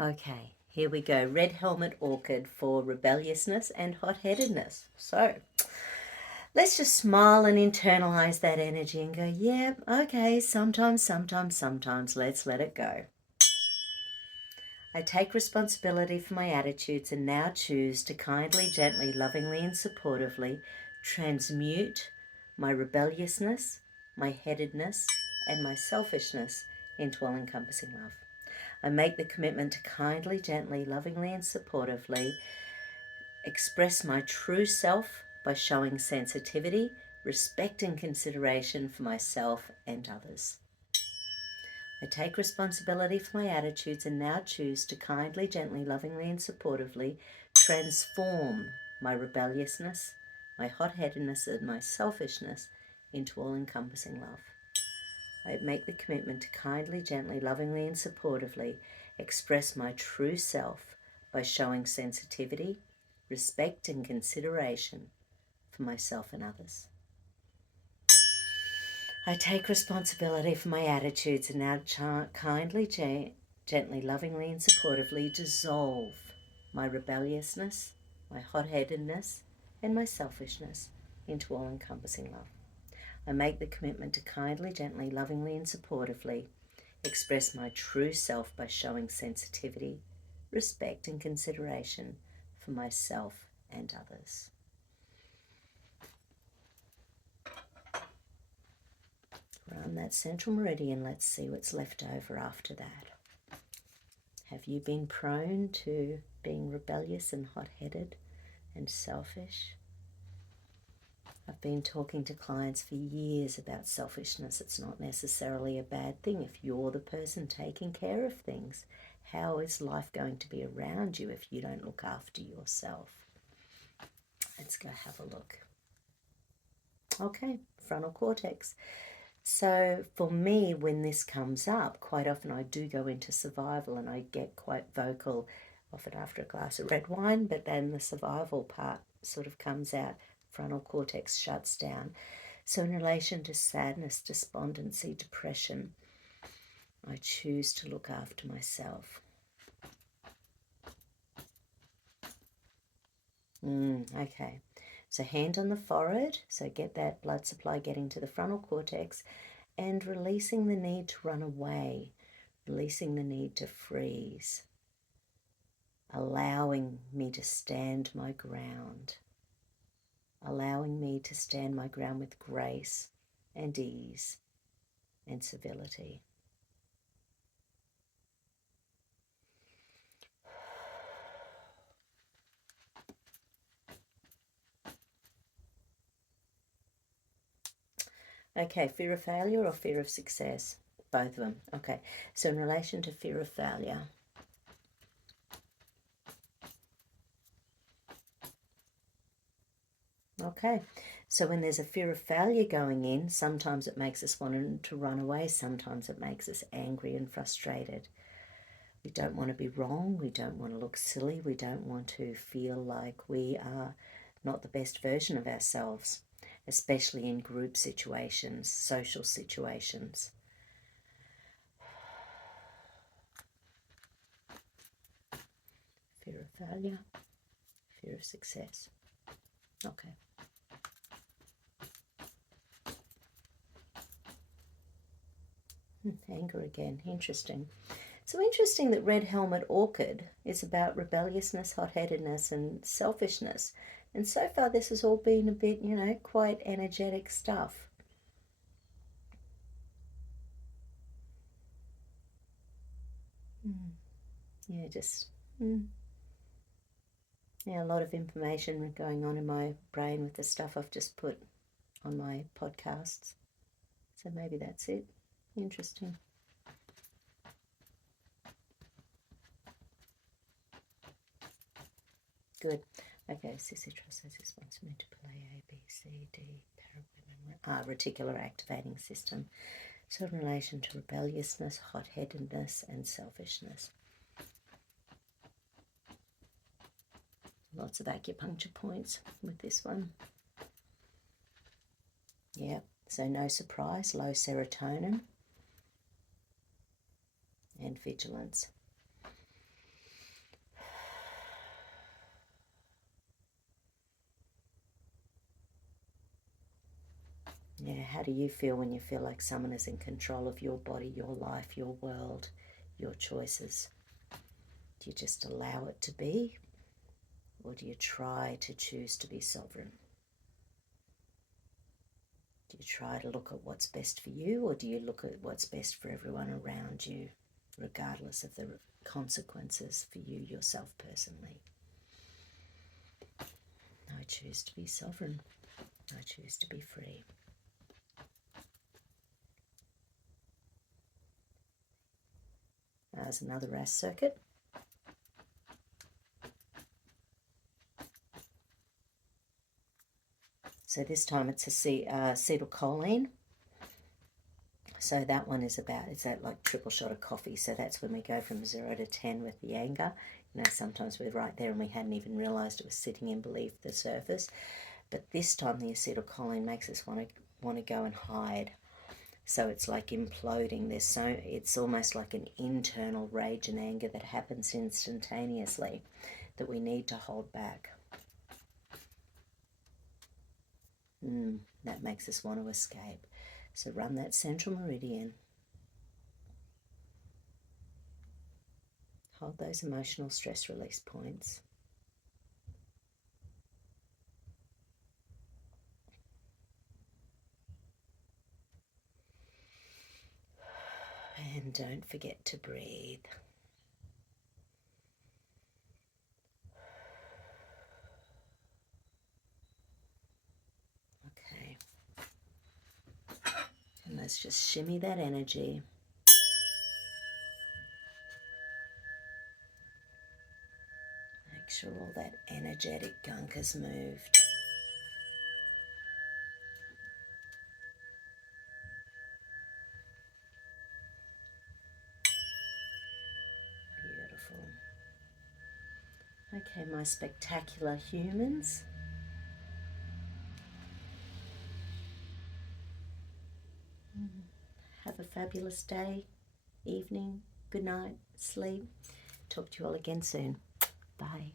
Okay, here we go. Red Helmet Orchid for rebelliousness and hot-headedness. So let's just smile and internalize that energy and go, yeah, okay, sometimes, let's let it go. I take responsibility for my attitudes and now choose to kindly, gently, lovingly, and supportively transmute my rebelliousness, my headedness, and my selfishness into all-encompassing love. I make the commitment to kindly, gently, lovingly, and supportively express my true self by showing sensitivity, respect, and consideration for myself and others. I take responsibility for my attitudes and now choose to kindly, gently, lovingly, and supportively transform my rebelliousness, my hot-headedness, and my selfishness into all-encompassing love. I make the commitment to kindly, gently, lovingly, and supportively express my true self by showing sensitivity, respect, and consideration for myself and others. I take responsibility for my attitudes and now kindly, gently, lovingly, and supportively dissolve my rebelliousness, my hot-headedness, and my selfishness into all-encompassing love. I make the commitment to kindly, gently, lovingly, and supportively express my true self by showing sensitivity, respect, and consideration for myself and others. Around that central meridian, let's see what's left over after that. Have you been prone to being rebellious and hot-headed and selfish? I've been talking to clients for years about selfishness. It's not necessarily a bad thing if you're the person taking care of things. How is life going to be around you if you don't look after yourself? Let's go have a look. Okay, frontal cortex. So for me, when this comes up, quite often I do go into survival and I get quite vocal, often after a glass of red wine, but then the survival part sort of comes out. Frontal cortex shuts down. So in relation to sadness, despondency, depression, I choose to look after myself. Okay, so hand on the forehead, so get that blood supply getting to the frontal cortex and releasing the need to run away, releasing the need to freeze, allowing me to stand my ground, allowing me to stand my ground with grace and ease and civility. Okay, fear of failure or fear of success? Both of them. Okay, so in relation to fear of failure, okay, so when there's a fear of failure going in, sometimes it makes us want to run away, sometimes it makes us angry and frustrated. We don't want to be wrong, we don't want to look silly, we don't want to feel like we are not the best version of ourselves, especially in group situations, social situations. Fear of failure, fear of success. Okay. Anger again, interesting. So interesting that Red Helmet Orchid is about rebelliousness, hot-headedness, and selfishness. And so far this has all been a bit, quite energetic stuff. Yeah, yeah, a lot of information going on in my brain with the stuff I've just put on my podcasts. So maybe that's it. Interesting. Good. Okay, Sissy Trust has responsibility to play A, B, C, D, reticular activating system. So in relation to rebelliousness, hot-headedness, and selfishness. Lots of acupuncture points with this one. Yeah, so no surprise, low serotonin and vigilance. Yeah, how do you feel when you feel like someone is in control of your body, your life, your world, your choices? Do you just allow it to be? Or do you try to choose to be sovereign? Do you try to look at what's best for you, or do you look at what's best for everyone around you, regardless of the consequences for you yourself personally? I choose to be sovereign. I choose to be free. There's another RAS circuit. So this time it's acetylcholine. So that one is about, it's that like triple shot of coffee. So that's when we go from 0 to 10 with the anger. You know, sometimes we're right there and we hadn't even realised it was sitting in beneath the surface. But this time the acetylcholine makes us want to go and hide. So it's like imploding. It's almost like an internal rage and anger that happens instantaneously that we need to hold back. That makes us want to escape. So run that central meridian. Hold those emotional stress release points. And don't forget to breathe. Okay. And let's just shimmy that energy. Make sure all that energetic gunk has moved. Beautiful. Okay, my spectacular humans. Have a fabulous day, evening, good night, sleep. Talk to you all again soon. Bye.